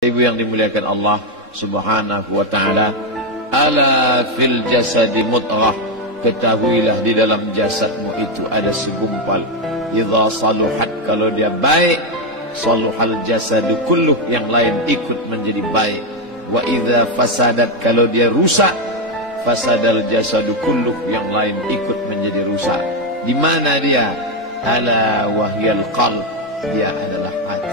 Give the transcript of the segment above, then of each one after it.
Ibu yang dimuliakan Allah Subhanahu wa ta'ala, ala fil jasadi mudghah, ketahuilah di dalam jasadmu itu ada segumpal. Idza saluhat, kalau dia baik, saluhal jasadu kulluh, yang lain ikut menjadi baik. Wa idza fasadat, kalau dia rusak, fasadal jasadu kulluh, yang lain ikut menjadi rusak. Di mana dia? Ala wahyal qalb, dia adalah hati.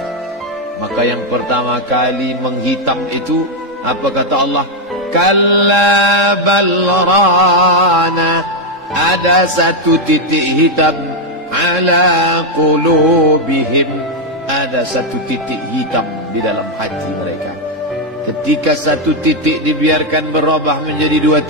Maka yang pertama kali menghitam itu, apa kata Allah? Kalla balrana, ada satu titik hitam. Ala qulubihim, ada satu titik hitam di dalam hati mereka. Ketika satu titik dibiarkan berubah menjadi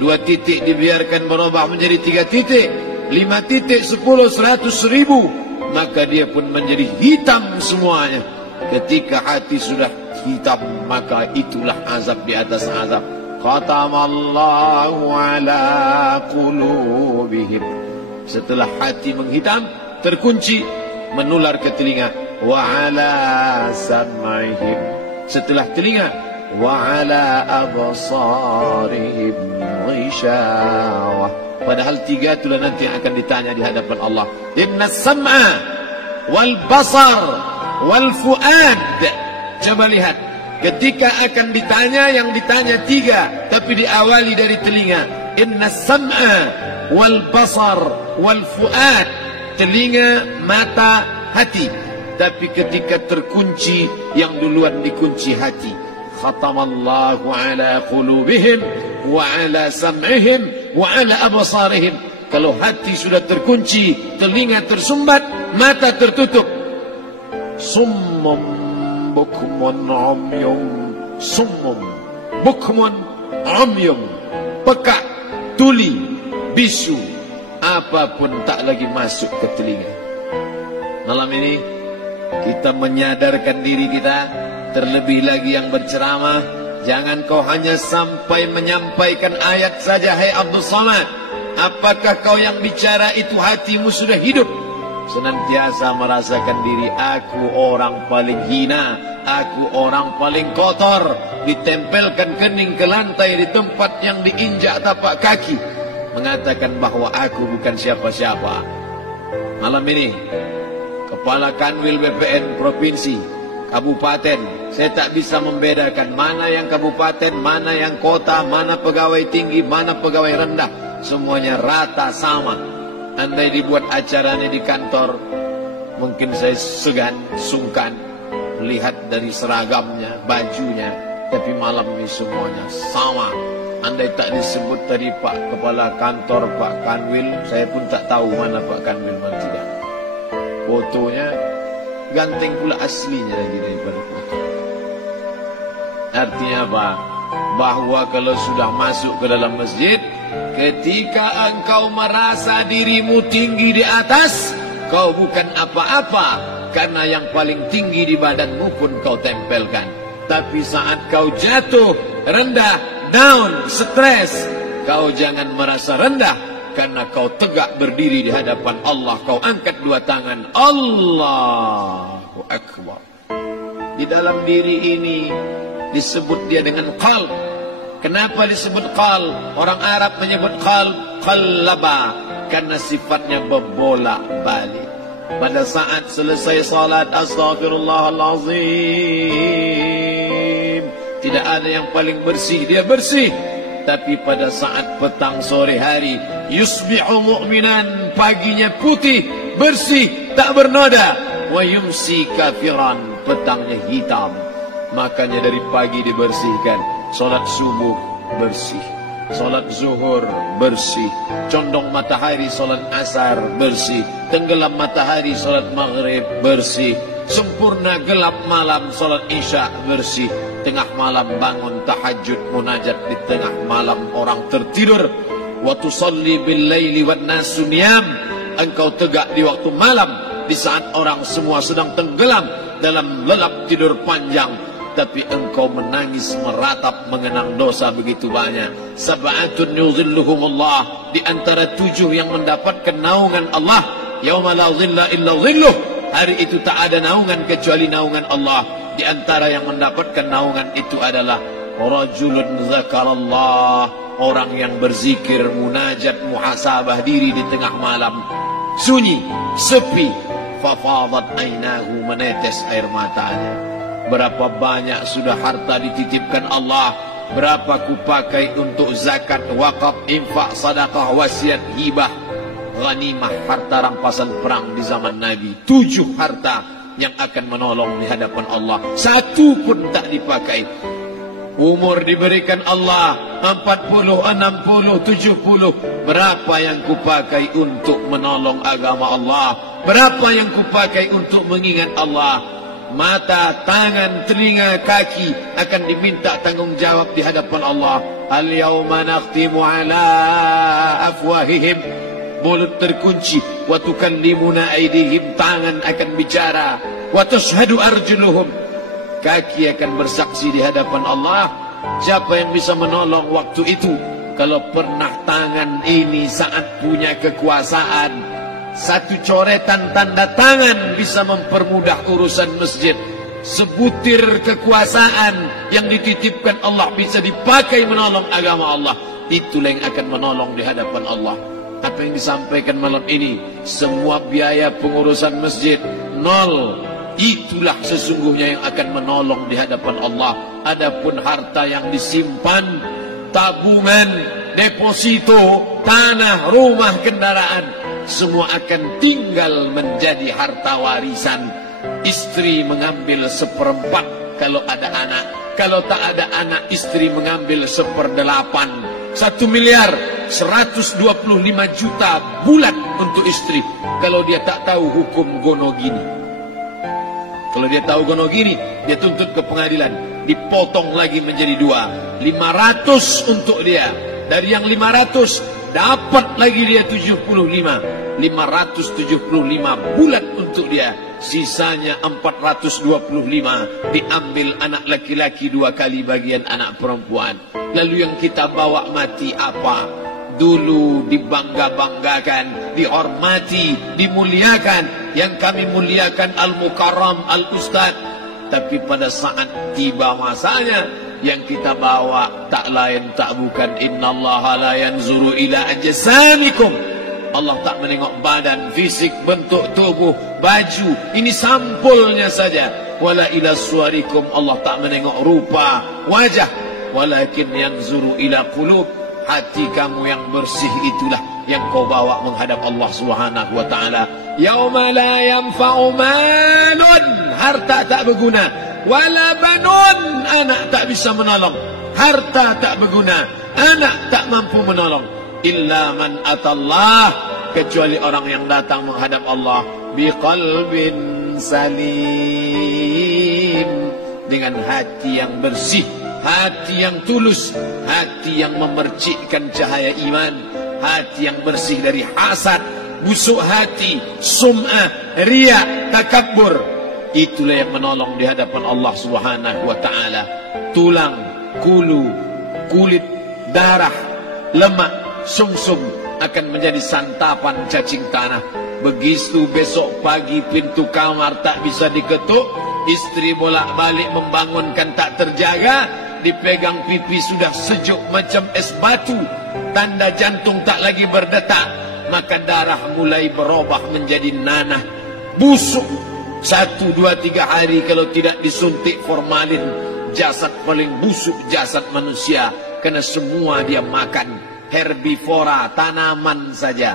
dua titik dibiarkan berubah menjadi 3 titik, 5 titik, 10, 100, 1000, maka dia pun menjadi hitam semuanya. Ketika hati sudah hitam, maka itulah azab di atas azab. Khatamallahu ala qulubihim. Setelah hati menghitam, terkunci, menular ke telinga. Wa ala sam'ihim. Setelah telinga, wa ala absarihim ghishawah. Padahal 3 itulah nanti yang akan ditanya di hadapan Allah. Inna sam'a wal basar wal fuad. Coba lihat, ketika akan ditanya, yang ditanya 3, tapi diawali dari telinga. Inna sam'a wal basar wal fuad, telinga, mata, hati. Tapi ketika terkunci, yang duluan dikunci hati. Khatamallahu ala qulubihim wa ala sam'ihim wa ala absarihim. Kalau hati sudah terkunci, telinga tersumbat, mata tertutup. Summum bukmun umyum. Summum bukmun umyum, peka, tuli, bisu, apapun tak lagi masuk ke telinga. Malam ini kita menyadarkan diri kita, terlebih lagi yang berceramah. Jangan kau hanya sampai menyampaikan ayat saja. Hai Abdul Samad, apakah kau yang bicara itu hatimu sudah hidup? Senantiasa merasakan diri, aku orang paling hina, aku orang paling kotor, ditempelkan kening ke lantai di tempat yang diinjak tapak kaki, mengatakan bahwa aku bukan siapa-siapa. Malam ini Kepala Kanwil BPN Provinsi, Kabupaten, saya tak bisa membedakan mana yang kabupaten, mana yang kota, mana pegawai tinggi, mana pegawai rendah. Semuanya rata sama. Andai dibuat acaranya di kantor, mungkin saya sungkan melihat dari seragamnya, bajunya. Tapi malam ini semuanya sama. Andai tak disebut tadi Pak Kepala Kantor, Pak Kanwil, saya pun tak tahu mana Pak Kanwil, mana tidak. Fotonya ganteng pula aslinya lagi daripada foto. Artinya apa? Bahwa kalau sudah masuk ke dalam masjid, ketika engkau merasa dirimu tinggi di atas, kau bukan apa-apa, karena yang paling tinggi di badanmu pun kau tempelkan. Tapi saat kau jatuh, rendah, down, stres, kau jangan merasa rendah, karena kau tegak berdiri di hadapan Allah. Kau angkat 2 tangan, Allahu Akbar. Di dalam diri ini disebut dia dengan qalb. Kenapa disebut qalb? Orang Arab menyebut qalb qallaba, karena sifatnya berbolak-balik. Pada saat selesai salat, astagfirullahalazim, tidak ada yang paling bersih, dia bersih. Tapi pada saat petang sore hari, yusbihu mu'minan, paginya putih, bersih, tak bernoda. Wa yumsi kafiran, petangnya hitam. Makanya dari pagi dibersihkan. Solat subuh bersih, solat zuhur bersih, condong matahari solat asar bersih, tenggelam matahari solat maghrib bersih, sempurna gelap malam solat isya bersih, tengah malam bangun tahajud munajat, di tengah malam orang tertidur. Wa tusalli bil laili wan nasu niyam, engkau tegak di waktu malam, di saat orang semua sedang tenggelam dalam lelap tidur panjang. Tapi engkau menangis meratap mengenang dosa begitu banyak. Sab'atun yuzilluhumullah, di antara 7 yang mendapatkan naungan Allah. Yauma la zilla illa zilluh, hari itu tak ada naungan kecuali naungan Allah. Di antara yang mendapatkan naungan itu adalah rajulun zakarallah, orang yang berzikir, munajat, muhasabah diri di tengah malam, sunyi, sepi, fafadat ainahu, menetes air matanya. Berapa banyak sudah harta dititipkan Allah, berapa kupakai untuk zakat, wakaf, infak, sedekah, wasiat, hibah, ghanimah, harta rampasan perang di zaman Nabi. 7 harta yang akan menolong di hadapan Allah, 1 pun tak dipakai. Umur diberikan Allah 40, 60, 70. Berapa yang kupakai untuk menolong agama Allah? Berapa yang kupakai untuk mengingat Allah? Mata, tangan, telinga, kaki akan diminta tanggung jawab di hadapan Allah. Al-yawma nakhtimu ala afwahihim, mulut terkunci, wa tukallimuna aydihim, tangan akan bicara, wa tashhadu arjuluhum, kaki akan bersaksi di hadapan Allah. Siapa yang bisa menolong waktu itu? Kalau pernah tangan ini saat punya kekuasaan, 1 coretan tanda tangan bisa mempermudah urusan masjid. Sebutir kekuasaan yang dititipkan Allah bisa dipakai menolong agama Allah. Itulah yang akan menolong di hadapan Allah. Apa yang disampaikan malam ini, semua biaya pengurusan masjid 0. Itulah sesungguhnya yang akan menolong di hadapan Allah. Adapun harta yang disimpan, tabungan, deposito, tanah, rumah, kendaraan, semua akan tinggal menjadi harta warisan. Istri mengambil 1/4 kalau ada anak. Kalau tak ada anak, istri mengambil 1/8. 1 miliar 125 juta bulan untuk istri. Kalau dia tak tahu hukum gonogini. Kalau dia tahu gonogini, dia tuntut ke pengadilan. Dipotong lagi menjadi 2. 500 untuk dia. Dari yang 500, dapat lagi dia 75. 575 bulan untuk dia. Sisanya 425 diambil anak laki-laki 2 kali bagian anak perempuan. Lalu yang kita bawa mati apa? Dulu dibangga-banggakan, dihormati, dimuliakan. Yang kami muliakan Al-Mukarram, Al-Ustaz. Tapi pada saat tiba masanya, yang kita bawa tak lain tak bukan, innallaha la yanzuru ila ajsamikum. Allah tak menengok badan, fisik, bentuk tubuh, baju. Ini sampulnya saja. Wala ila suwarikum, Allah tak menengok rupa, wajah. Walakin yanzuru ila qulub. Hati kamu yang bersih itulah yang kau bawa menghadap Allah Subhanahu wa taala. Yauma la yanfa'u malun, harta tak berguna, wala banun, anak tak bisa menolong. Harta tak berguna, anak tak mampu menolong. Illa man atallah, kecuali orang yang datang menghadap Allah biqalbin salim, dengan hati yang bersih, hati yang tulus, hati yang memercikkan cahaya iman, hati yang bersih dari hasad, busuk hati, sum'ah, riya, takabbur. Itulah yang menolong di hadapan Allah Subhanahu wa taala. Tulang, kulu, kulit, darah, lemak, sumsum akan menjadi santapan cacing tanah. Begitu besok pagi pintu kamar tak bisa diketuk, istri bolak-balik membangunkan tak terjaga, dipegang pipi sudah sejuk macam es batu, tanda jantung tak lagi berdetak, maka darah mulai berubah menjadi nanah, busuk. 1, 2, 3 hari kalau tidak disuntik formalin, jasad paling busuk jasad manusia, karena semua dia makan herbivora, tanaman saja.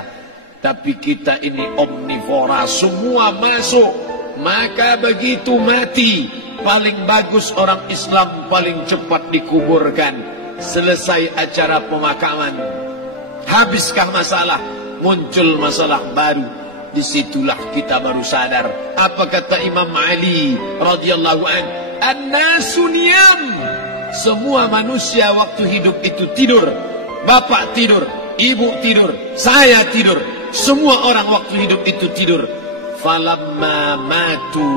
Tapi kita ini omnivora, semua masuk. Maka begitu mati, paling bagus orang Islam paling cepat dikuburkan. Selesai acara pemakaman, habiskah masalah, muncul masalah baru. Disitulah kita baru sadar. Apa kata Imam Ali radhiyallahu an? An-nasu niyam. Semua manusia waktu hidup itu tidur. Bapak tidur, ibu tidur, saya tidur. Semua orang waktu hidup itu tidur. Falamma matu,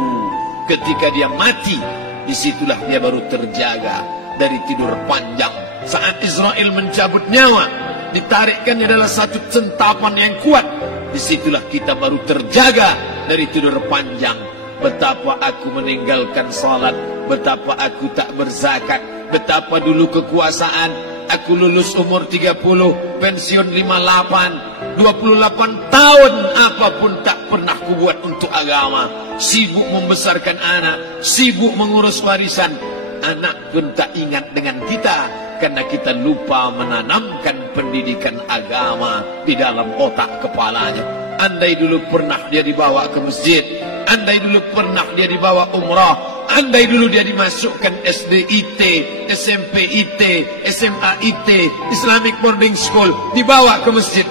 ketika dia mati, disitulah dia baru terjaga dari tidur panjang. Saat Israel mencabut nyawa, ditarikkan adalah satu centapan yang kuat. Disitulah kita baru terjaga dari tidur panjang. betapa aku meninggalkan salat, betapa aku tak berzakat, betapa dulu kekuasaan, aku lulus umur 30, pensiun 58, 28 tahun apapun tak pernah kubuat untuk agama. Sibuk membesarkan anak, sibuk mengurus warisan. Anak pun tak ingat dengan kita karena kita lupa menanamkan pendidikan agama di dalam otak kepalanya. Andai dulu pernah dia dibawa ke masjid, andai dulu pernah dia dibawa umrah, andai dulu dia dimasukkan SD IT, SMP IT, SMA IT, Islamic Boarding School, dibawa ke masjid,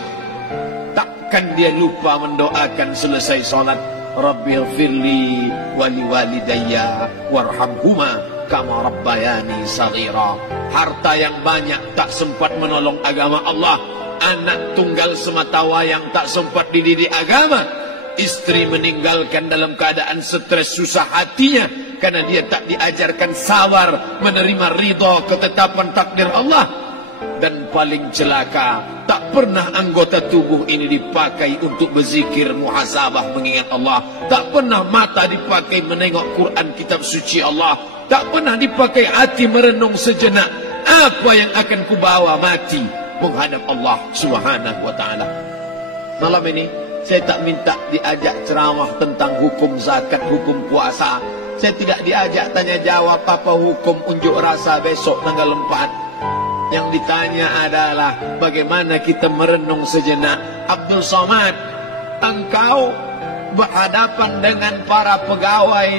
takkan dia lupa mendoakan selesai sholat, Rabbighfirli wali walidayya warhamhuma kama rabbayani saghira. Harta yang banyak tak sempat menolong agama Allah. Anak tunggal semata wayang tak sempat dididik agama. Istri meninggalkan dalam keadaan stres susah hatinya karena dia tak diajarkan sabar menerima ridha ketetapan takdir Allah. Dan paling celaka, tak pernah anggota tubuh ini dipakai untuk berzikir, muhasabah, mengingat Allah. Tak pernah mata dipakai menengok Quran, kitab suci Allah. Tak pernah dipakai hati merenung sejenak, apa yang akan kubawa mati menghadap Allah Subhanahu wa ta'ala. Malam ini saya tak minta diajak ceramah tentang hukum zakat, hukum puasa. Saya tidak diajak tanya jawab apa hukum unjuk rasa besok tanggal 4. Yang ditanya adalah bagaimana kita merenung sejenak. Abdul Somad, engkau berhadapan dengan para pegawai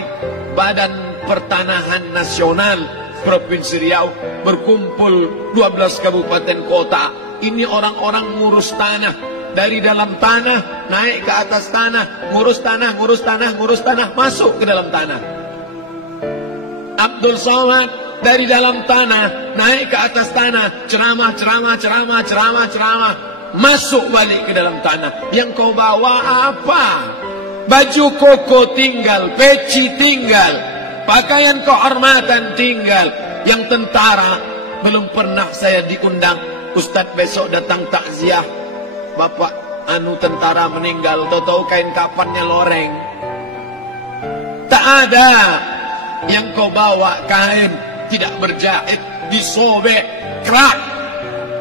Badan Pertanahan Nasional Provinsi Riau, berkumpul 12 kabupaten kota. Ini orang-orang ngurus tanah, dari dalam tanah naik ke atas tanah, ngurus tanah, ngurus tanah, ngurus tanah, masuk ke dalam tanah. Abdul Somad dari dalam tanah naik ke atas tanah, ceramah, ceramah, masuk balik ke dalam tanah. Yang kau bawa apa? Baju koko tinggal, peci tinggal, pakaian kehormatan tinggal. Yang tentara belum pernah saya diundang. Ustadz besok datang takziah, bapak anu tentara meninggal, tahu kain kapannya loreng. Tak ada. Yang kau bawa kain tidak berjahit, disobek, kerak.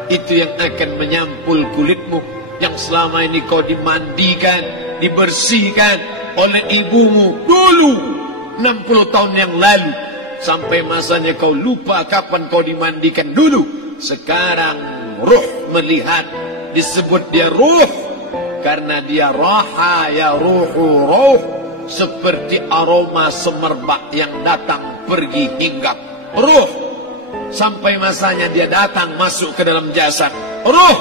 Itu yang akan menyampul kulitmu, yang selama ini kau dimandikan, dibersihkan oleh ibumu dulu 60 tahun yang lalu. Sampai masanya kau lupa kapan kau dimandikan dulu. Sekarang ruh melihat, disebut dia ruh karena dia raha ya ruhu ruh, seperti aroma semerbak yang datang pergi hinggap. Ruh sampai masanya dia datang masuk ke dalam jasad. Ruh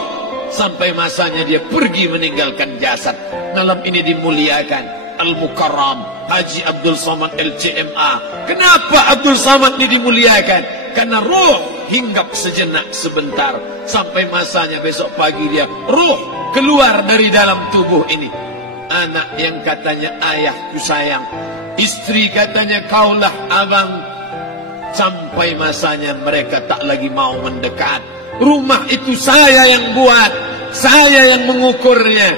sampai masanya dia pergi meninggalkan jasad. Malam ini dimuliakan Al-Mukarram Haji Abdul Somad LCMA. Kenapa Abdul Somad ini dimuliakan? Karena ruh hinggap sejenak sebentar, sampai masanya besok pagi dia ruh keluar dari dalam tubuh ini. Anak yang katanya ayahku sayang, istri katanya kaulah abang, sampai masanya mereka tak lagi mau mendekat. Rumah itu saya yang buat, saya yang mengukurnya.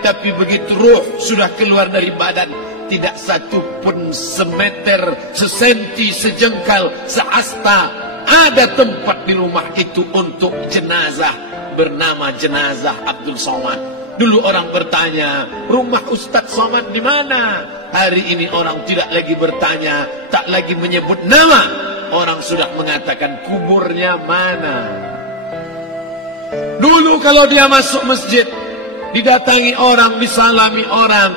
Tapi begitu ruh sudah keluar dari badan, tidak satu pun semeter, sesenti, sejengkal, sehasta ada tempat di rumah itu untuk jenazah bernama jenazah Abdul Somad. Dulu orang bertanya, rumah Ustadz Somad di mana? Hari ini orang tidak lagi bertanya, tak lagi menyebut nama. Orang sudah mengatakan kuburnya mana. Dulu kalau dia masuk masjid, didatangi orang, disalami orang.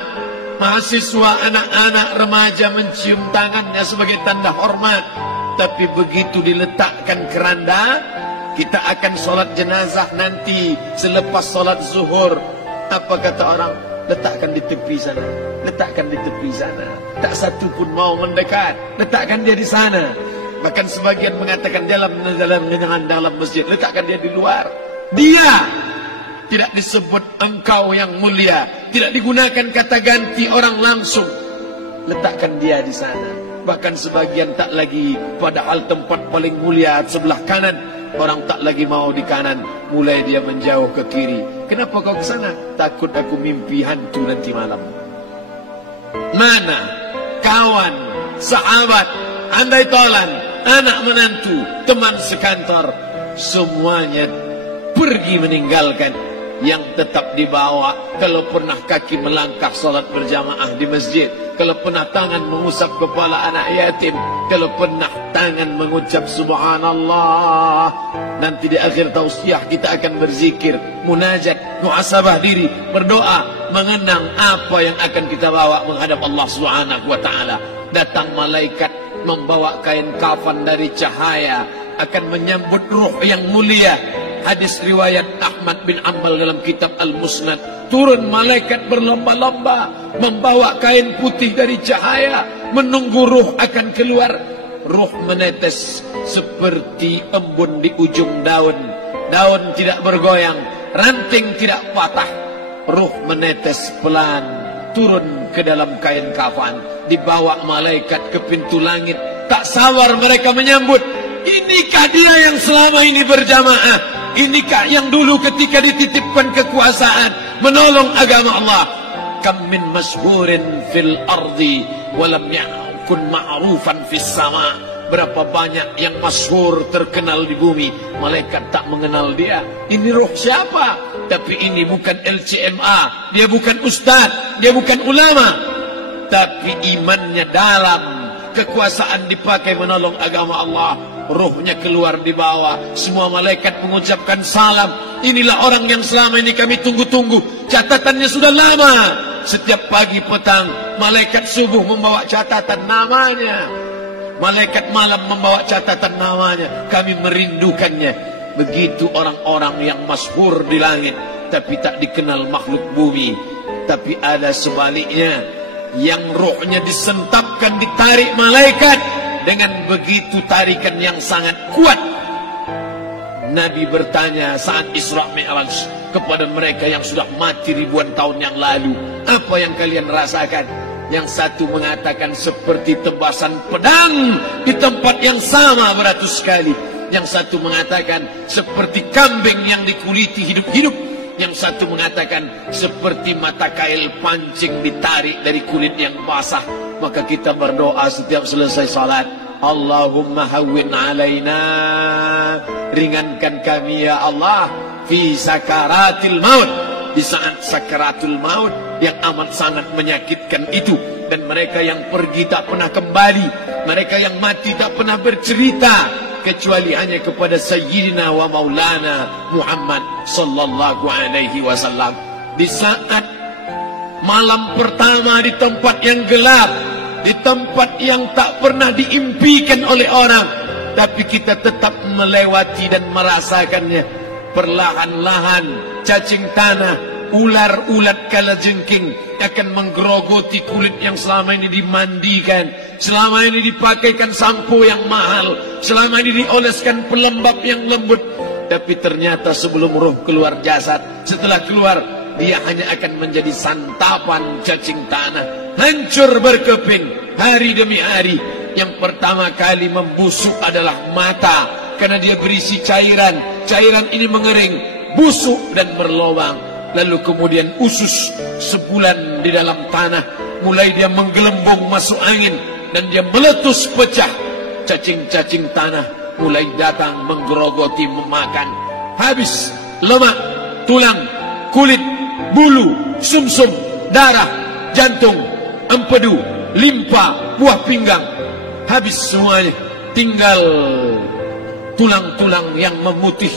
Mahasiswa, anak-anak, remaja mencium tangannya sebagai tanda hormat. Tapi begitu diletakkan keranda, kita akan sholat jenazah nanti selepas sholat zuhur. Apa kata orang? Letakkan di tepi sana, letakkan di tepi sana. Tak satu pun mau mendekat, letakkan dia di sana. Bahkan sebagian mengatakan dalam masjid, letakkan dia di luar. Dia tidak disebut engkau yang mulia, tidak digunakan kata ganti orang langsung. Letakkan dia di sana. Bahkan sebagian tak lagi, padahal tempat paling mulia sebelah kanan. Orang tak lagi mau di kanan, mulai dia menjauh ke kiri. Kenapa kau ke sana? Takut aku mimpi hantu nanti malam. Mana kawan, sahabat, andai tolan, anak menantu, teman sekantor, semuanya pergi meninggalkan. Yang tetap dibawa, kalau pernah kaki melangkah salat berjamaah di masjid, kalau pernah tangan mengusap kepala anak yatim, kalau pernah tangan mengucap subhanallah. Nanti di akhir tausiah kita akan berzikir, munajat, muhasabah diri, berdoa, mengenang apa yang akan kita bawa menghadap Allah Subhanahu wa taala. Datang malaikat membawa kain kafan dari cahaya, akan menyambut ruh yang mulia. Hadis riwayat Ahmad bin Ambal dalam kitab Al-Musnad. Turun malaikat berlomba-lomba membawa kain putih dari cahaya, menunggu ruh akan keluar. Ruh menetes seperti embun di ujung daun. Daun tidak bergoyang, ranting tidak patah. Ruh menetes pelan, turun ke dalam kain kafan, dibawa malaikat ke pintu langit. Tak sabar mereka menyambut. Inikah dia yang selama ini berjamaah? Inikah yang dulu ketika dititipkan kekuasaan menolong agama Allah? Kam min masyhurin fil ardi walam yakun ma'rufan fis sama. Berapa banyak yang masyhur terkenal di bumi, malaikat tak mengenal dia. Ini ruh siapa? Tapi ini bukan LCMA, dia bukan ustaz, dia bukan ulama, tapi imannya dalam. Kekuasaan dipakai menolong agama Allah. Ruhnya keluar di bawah. Semua malaikat mengucapkan salam. Inilah orang yang selama ini kami tunggu-tunggu. Catatannya sudah lama. Setiap pagi petang, malaikat subuh membawa catatan namanya. Malaikat malam membawa catatan namanya. Kami merindukannya. Begitu orang-orang yang masyhur di langit, tapi tak dikenal makhluk bumi. Tapi ada sebaliknya, yang rohnya disentapkan, ditarik malaikat dengan begitu tarikan yang sangat kuat. Nabi bertanya saat Isra Mi'raj kepada mereka yang sudah mati ribuan tahun yang lalu, apa yang kalian rasakan? Yang satu mengatakan seperti tebasan pedang di tempat yang sama beratus kali. Yang satu mengatakan seperti kambing yang dikuliti hidup-hidup. Yang satu mengatakan seperti mata kail pancing ditarik dari kulit yang basah. Maka kita berdoa setiap selesai salat, Allahumma hawwin alaina, ringankan kami ya Allah, fi sakaratil maut, di saat sakaratul maut yang amat sangat menyakitkan itu. Dan mereka yang pergi tak pernah kembali, mereka yang mati tak pernah bercerita, kecuali hanya kepada Sayyidina wa Maulana Muhammad sallallahu alaihi wasallam. Di saat malam pertama di tempat yang gelap, di tempat yang tak pernah diimpikan oleh orang, tapi kita tetap melewati dan merasakannya. Perlahan-lahan cacing tanah, ular-ulat kalajengking akan menggerogoti kulit yang selama ini dimandikan, selama ini dipakaikan sampo yang mahal, selama ini dioleskan pelembab yang lembut. Tapi ternyata sebelum roh keluar jasad, setelah keluar, dia hanya akan menjadi santapan cacing tanah, hancur berkeping hari demi hari. Yang pertama kali membusuk adalah mata, karena dia berisi cairan. Cairan ini mengering, busuk dan berlubang. Lalu kemudian usus sebulan di dalam tanah, mulai dia menggelembung masuk angin dan dia meletus pecah. Cacing-cacing tanah mulai datang menggerogoti, memakan. Habis lemak, tulang, kulit, bulu, sumsum, darah, jantung, empedu, limpa, buah pinggang. Habis semuanya, tinggal tulang-tulang yang memutih,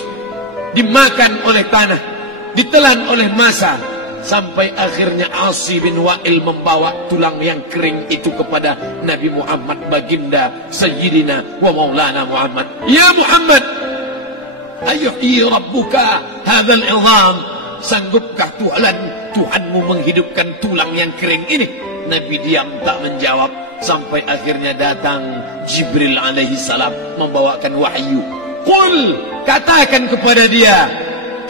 dimakan oleh tanah, ditelan oleh massa, sampai akhirnya Asi bin Wa'il membawa tulang yang kering itu kepada Nabi Muhammad, baginda Sayyidina wa Maulana Muhammad. Ya Muhammad, ayuhyi rabbuka hadzal izam, sanggupkah Tuhanmu menghidupkan tulang yang kering ini? Nabi diam tak menjawab, sampai akhirnya datang Jibril alaihi salam membawakan wahyu. Qul, katakan kepada dia.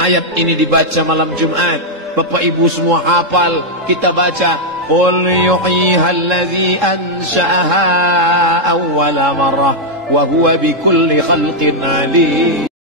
Ayat ini dibaca malam Jumat. Bapak Ibu semua hafal, kita baca qul yuhyiha allazi ansha'aha awwala marrah wa huwa bikulli khalqin alim.